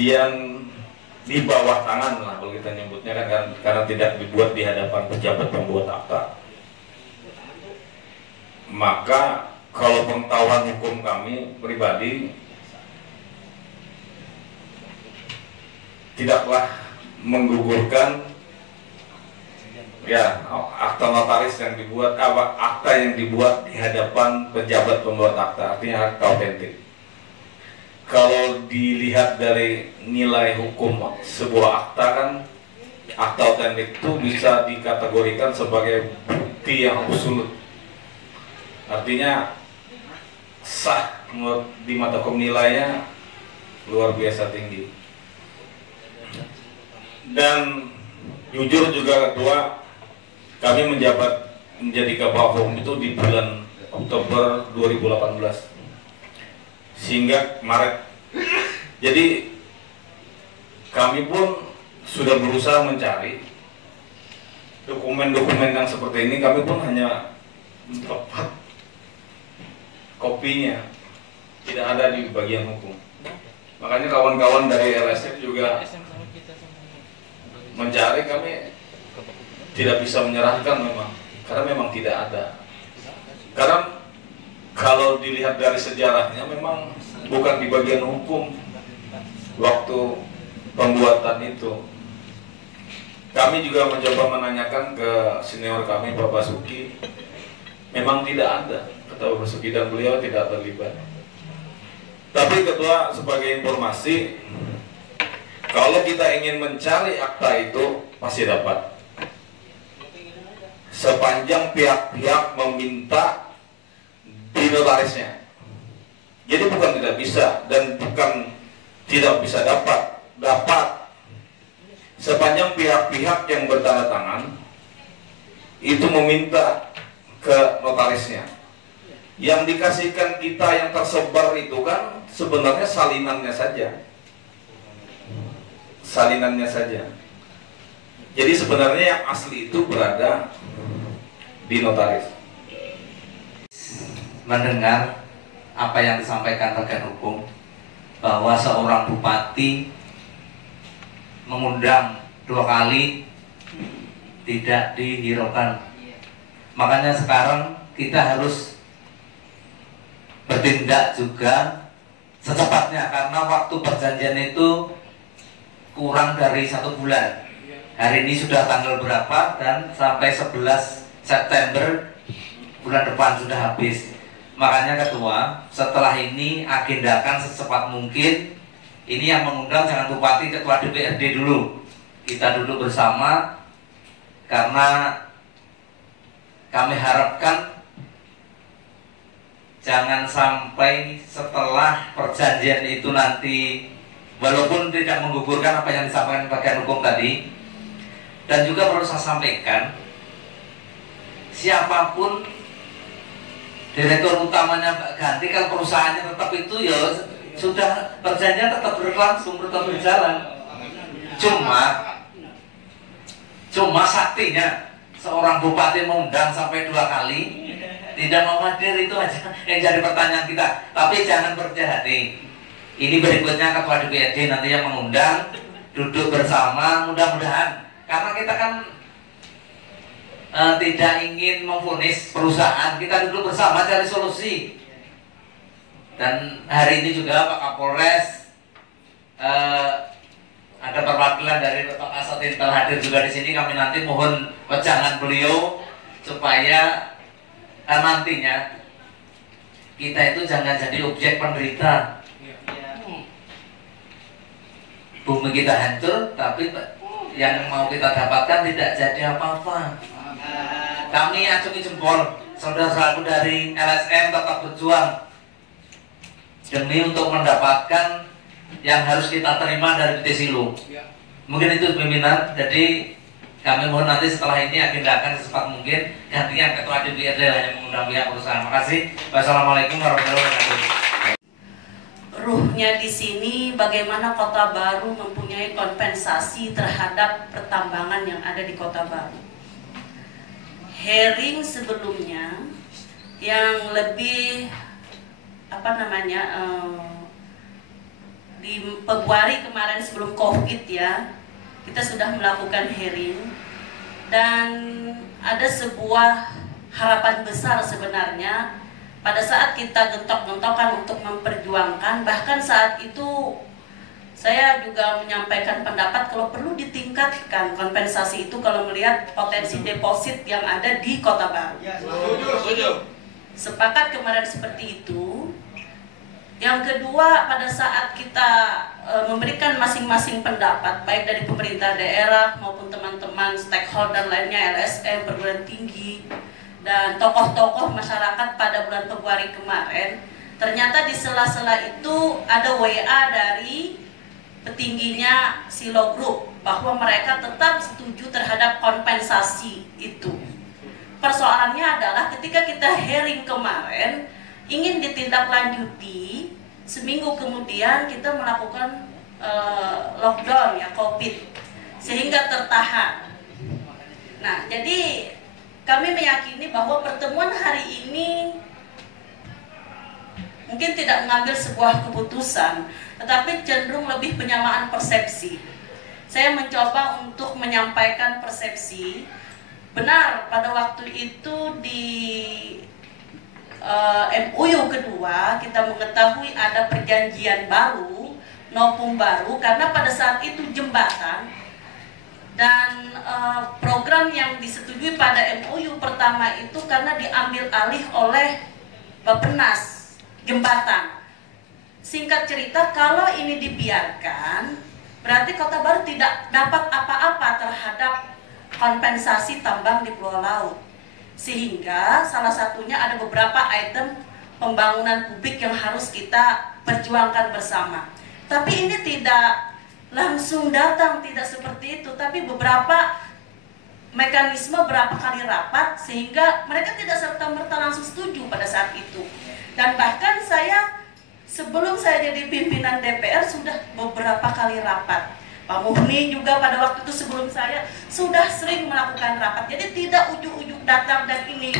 bagian di bawah tangan lah kalau kita nyebutnya kan, karena tidak dibuat di hadapan pejabat pembuat akta. Maka kalau pengetahuan hukum kami pribadi tidaklah menggugurkan ya akta notaris yang dibuat, akta yang dibuat di hadapan pejabat pembuat akta, artinya akta otentik. Kalau dilihat dari nilai hukum sebuah akta kan, akta otentik itu bisa dikategorikan sebagai bukti yang absolut, artinya sah menurut di mata hukum, nilainya luar biasa tinggi. Dan jujur juga ketua, kami menjabat menjadi kabak hukum itu di bulan Oktober 2018 sehingga Maret. Jadi kami pun sudah berusaha mencari dokumen-dokumen yang seperti ini. Kami pun hanya dapat kopinya, tidak ada di bagian hukum. Makanya kawan-kawan dari LSM juga mencari, kami tidak bisa menyerahkan memang, karena memang tidak ada. Karena kalau dilihat dari sejarahnya memang bukan di bagian hukum waktu pembuatan itu. Kami juga mencoba menanyakan ke senior kami Pak Basuki, memang tidak ada kata Pak Basuki, dan beliau tidak terlibat. Tapi ketua, sebagai informasi, kalau kita ingin mencari akta itu pasti dapat, sepanjang pihak-pihak meminta di notarisnya. Jadi bukan tidak bisa dan bukan tidak bisa dapat sepanjang pihak-pihak yang bertanda tangan itu meminta ke notarisnya. Yang dikasihkan kita yang tersebar itu kan sebenarnya salinannya saja. Jadi sebenarnya yang asli itu berada di notaris. Mendengar apa yang disampaikan rekan hukum, bahwa seorang bupati mengundang 2 kali tidak dihiraukan. Makanya sekarang kita harus bertindak juga secepatnya, karena waktu perjanjian itu kurang dari 1 bulan. Hari ini sudah tanggal berapa, dan sampai 11 September bulan depan sudah habis. Makanya ketua, setelah ini agendakan secepat mungkin. Ini yang mengundang jangan bupati, ketua DPRD dulu. Kita duduk bersama, karena kami harapkan jangan sampai setelah perjanjian itu nanti, walaupun tidak menggugurkan apa yang disampaikan bagian hukum tadi. Dan juga perlu saya sampaikan, siapapun direktur utamanya ganti, kalau perusahaannya tetap itu ya sudah, perjanjian tetap berlangsung, tetap berjalan. Cuma saktinya seorang bupati mengundang sampai 2 kali tidak mau hadir, itu aja yang jadi pertanyaan kita. Tapi jangan berkecil hati. Ini berikutnya ketua DPRD nanti yang mengundang, duduk bersama, mudah-mudahan, karena kita kan tidak ingin memvonis perusahaan, kita duduk bersama cari solusi. Dan hari ini juga Pak Kapolres, ada perwakilan dari Pak Kasat Intel hadir juga di sini. Kami nanti mohon wejangan beliau supaya nantinya kita itu jangan jadi objek penderita. Bumi kita hancur, tapi yang mau kita dapatkan tidak jadi apa-apa. Kami acungi jempol, saudara-saudaraku dari LSM tetap berjuang demi untuk mendapatkan yang harus kita terima dari PT Silo. Mungkin itu pimpinan. Jadi kami mohon nanti setelah ini agendakan secepat mungkin, gantian ketua DPRD yang mengundang pihak perusahaan. Terima kasih. Wassalamualaikum warahmatullahi wabarakatuh. Ruhnya di sini bagaimana Kota Baru mempunyai kompensasi terhadap pertambangan yang ada di Kota Baru. Hearing sebelumnya yang lebih di Februari kemarin sebelum COVID ya, kita sudah melakukan hearing dan ada sebuah harapan besar sebenarnya pada saat kita gentok-gentokan untuk memperjuangkan, bahkan saat itu saya juga menyampaikan pendapat kalau perlu ditingkatkan kompensasi itu kalau melihat potensi deposit yang ada di Kota Baru. Ya, setuju. Sepakat kemarin seperti itu. Yang kedua, pada saat kita memberikan masing-masing pendapat, baik dari pemerintah daerah maupun teman-teman stakeholder lainnya, LSM, perguruan tinggi, dan tokoh-tokoh masyarakat pada bulan Februari kemarin, ternyata di sela-sela itu ada WA dari petingginya Silo Group bahwa mereka tetap setuju terhadap kompensasi itu. Persoalannya adalah ketika kita hearing kemarin ingin ditindaklanjuti, seminggu kemudian kita melakukan lockdown ya, COVID, sehingga tertahan. Nah, jadi kami meyakini bahwa pertemuan hari ini mungkin tidak mengambil sebuah keputusan, tetapi cenderung lebih penyamaan persepsi. Saya mencoba untuk menyampaikan persepsi. Benar, pada waktu itu di MOU kedua kita mengetahui ada perjanjian baru, nopung baru, karena pada saat itu jembatan dan program yang disetujui pada MOU pertama itu karena diambil alih oleh Bappenas jembatan. Singkat cerita, kalau ini dibiarkan, berarti Kota Baru tidak dapat apa-apa terhadap kompensasi tambang di Pulau Laut. Sehingga salah satunya ada beberapa item pembangunan publik yang harus kita perjuangkan bersama. Tapi ini tidak langsung datang, tidak seperti itu, tapi beberapa mekanisme berapa kali rapat sehingga mereka tidak serta-merta langsung setuju pada saat itu. Dan bahkan saya sebelum saya jadi pimpinan DPR sudah beberapa kali rapat. Pak Muhni juga pada waktu itu sebelum saya sudah sering melakukan rapat. Jadi tidak ujuk-ujuk datang dan ini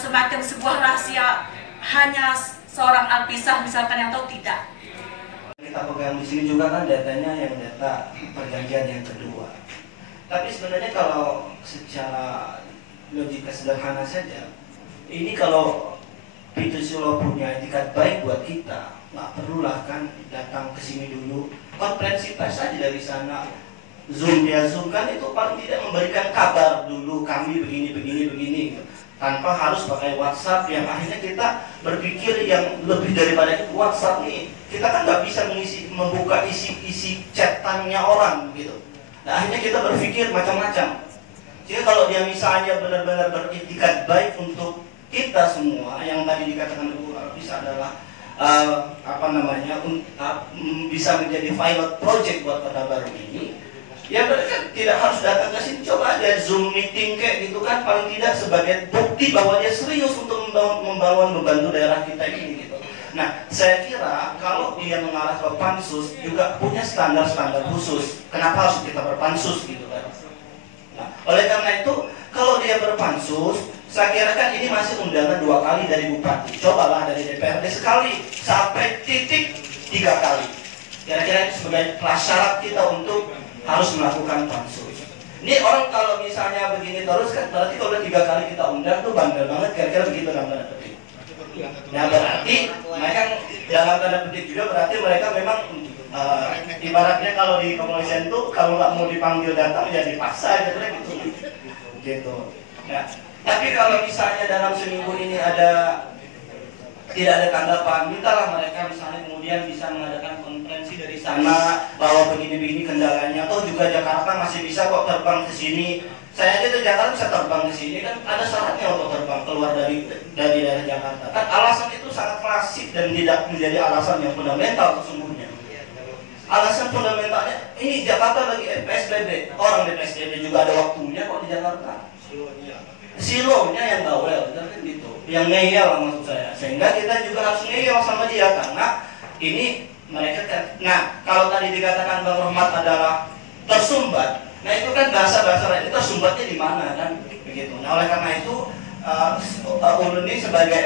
semacam sebuah rahasia hanya seorang Alpisah misalkan yang tahu, tidak. Kita pegang di sini juga kan datanya yang data perjanjian yang kedua. Tapi sebenarnya kalau secara logika sederhana saja, ini kalau Pintu Silo punya etikat baik buat kita, nggak perlulah kan datang ke sini dulu, konferensi pers saja dari sana, zoom dia zoom kan, itu paling tidak memberikan kabar dulu kami begini gitu. Tanpa harus pakai WhatsApp yang akhirnya kita berpikir yang lebih daripada itu. WhatsApp nih kita kan nggak bisa membuka isi chatannya orang gitu. Nah akhirnya kita berpikir macam-macam. Jadi kalau dia misalnya benar-benar beretikat baik untuk kita semua, yang tadi dikatakan Bu Alpis adalah bisa menjadi pilot project buat Kota Baru ini, ya mereka tidak harus datang ke sini, coba aja Zoom meeting kayak gitu kan, paling tidak sebagai bukti bahwa dia serius untuk membangun membantu daerah kita ini gitu. Nah, saya kira kalau dia mengarah ke pansus juga punya standar-standar khusus. Kenapa harus kita berpansus gitu kan? Nah, oleh karena itu kalau dia berpansus, saya kira kan ini masih undangan 2 kali dari Bupati. Cobalah dari DPRD sekali sampai titik 3 kali. Kira-kira itu sebagai prasyarat kita untuk harus melakukan pansus. Ini orang kalau misalnya begini terus kan berarti kalau 3 kali kita undang tuh bandel banget, kira-kira begitu dalam tanda petik. Nah berarti mereka dalam tanda petik juga berarti mereka memang ibaratnya kalau di kepolisian tuh kalau nggak mau dipanggil datang ya dipaksa gitu. Nah, tapi kalau misalnya dalam seminggu ini tidak ada tanggapan, mintalah mereka misalnya kemudian bisa mengadakan konferensi dari sana bahwa begini-begini kendalanya. Atau juga Jakarta masih bisa kok terbang ke sini. Saya aja ke Jakarta bisa terbang ke sini kan, ada syaratnya untuk terbang keluar dari daerah Jakarta. Kan alasan itu sangat klasik dan tidak menjadi alasan yang fundamental sesungguhnya. Alasan fundamentalnya ini Jakarta lagi PSBB, orang di PSBB juga ada waktunya kok di Jakarta. Silonya yang bawel, kan gitu, yang ngeyel maksud saya, sehingga kita juga harus ngeyel sama dia karena ini mereka kan. Nah kalau tadi dikatakan Bang Rahmat adalah tersumbat, nah itu kan bahasa lain, itu tersumbatnya di mana kan begitu. Nah oleh karena itu Ulun ini sebagai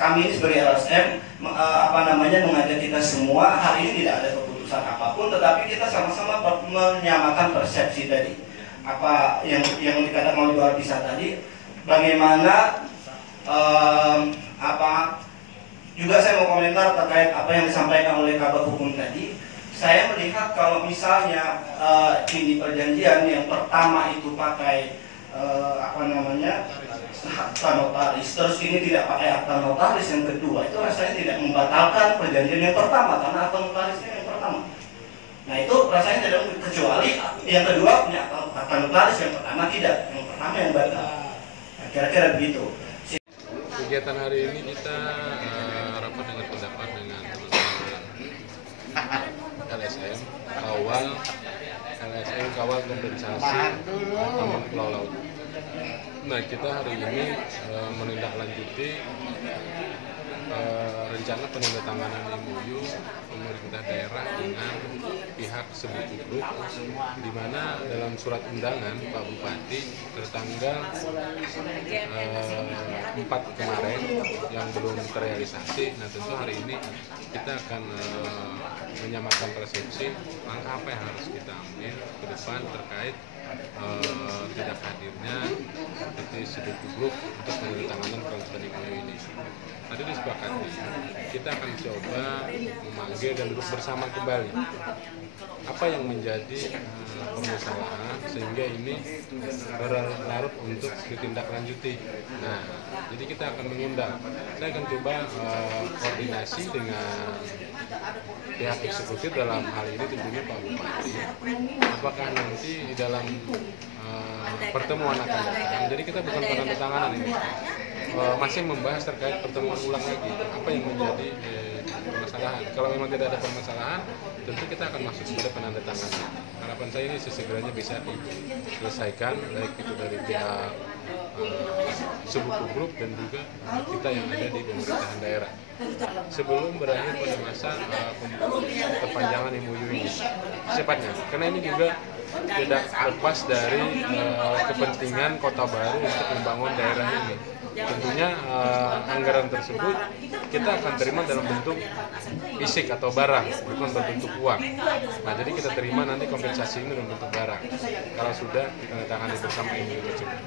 kami ini sebagai LSM mengajak kita semua hari ini tidak ada keputusan apapun, tetapi kita sama-sama menyamakan persepsi tadi. Apa yang dikatakan oleh Bapak Bisa tadi, bagaimana juga saya mau komentar terkait apa yang disampaikan oleh Kabag Hukum tadi. Saya melihat kalau misalnya ini perjanjian yang pertama itu pakai akta notaris, terus ini tidak pakai akta notaris yang kedua, itu rasanya tidak membatalkan perjanjian yang pertama karena akta notarisnya yang pertama. Nah itu rasanya tidak, kecuali yang kedua punya akta notaris, yang pertama tidak, yang pertama yang batal. Nah, kira-kira begitu. Kegiatan hari ini kita rapat dengan pendapat dengan LSM kawal kompensasi tambang pulau laut. Nah, kita hari ini menindaklanjuti rencana penandatanganan MOU pemerintah daerah dengan pihak Sebuku Group, di mana dalam surat undangan Pak Bupati tertanggal 4 kemarin yang belum terrealisasi. Nah, tentu hari ini kita akan menyamakan persepsi langkah apa yang harus kita ambil ke depan terkait tidak hadirnya PT Sebuku Group untuk penandatanganan transfer MOU ini. Tadi disepakati kita akan coba memanggil dan duduk bersama kembali apa yang menjadi permasalahan sehingga ini berlarut untuk ditindaklanjuti. Nah, jadi kita akan mengundang. Saya akan coba koordinasi dengan pihak eksekutif dalam hal ini tentunya Pak Bupati. Apakah nanti di dalam pertemuan akan datang. Jadi kita bukan penandatanganan ini. Masih membahas terkait pertemuan ulang lagi apa yang menjadi permasalahan. Kalau memang tidak ada permasalahan, tentu kita akan masuk kepada penandatanganan. Harapan saya ini sesegeranya bisa diselesaikan, baik itu dari pihak Sebuku Group dan juga kita yang ada di pemerintahan daerah. Sebelum berakhir pada masa perpanjangan MOU ini secepatnya, karena ini juga tidak lepas dari kepentingan Kota Baru untuk membangun daerah ini. Tentunya anggaran tersebut kita akan terima dalam bentuk fisik atau barang, bukan berbentuk uang. Nah, jadi kita terima nanti kompensasi ini dalam bentuk barang kalau sudah ditandatangani bersama MOU tersebut.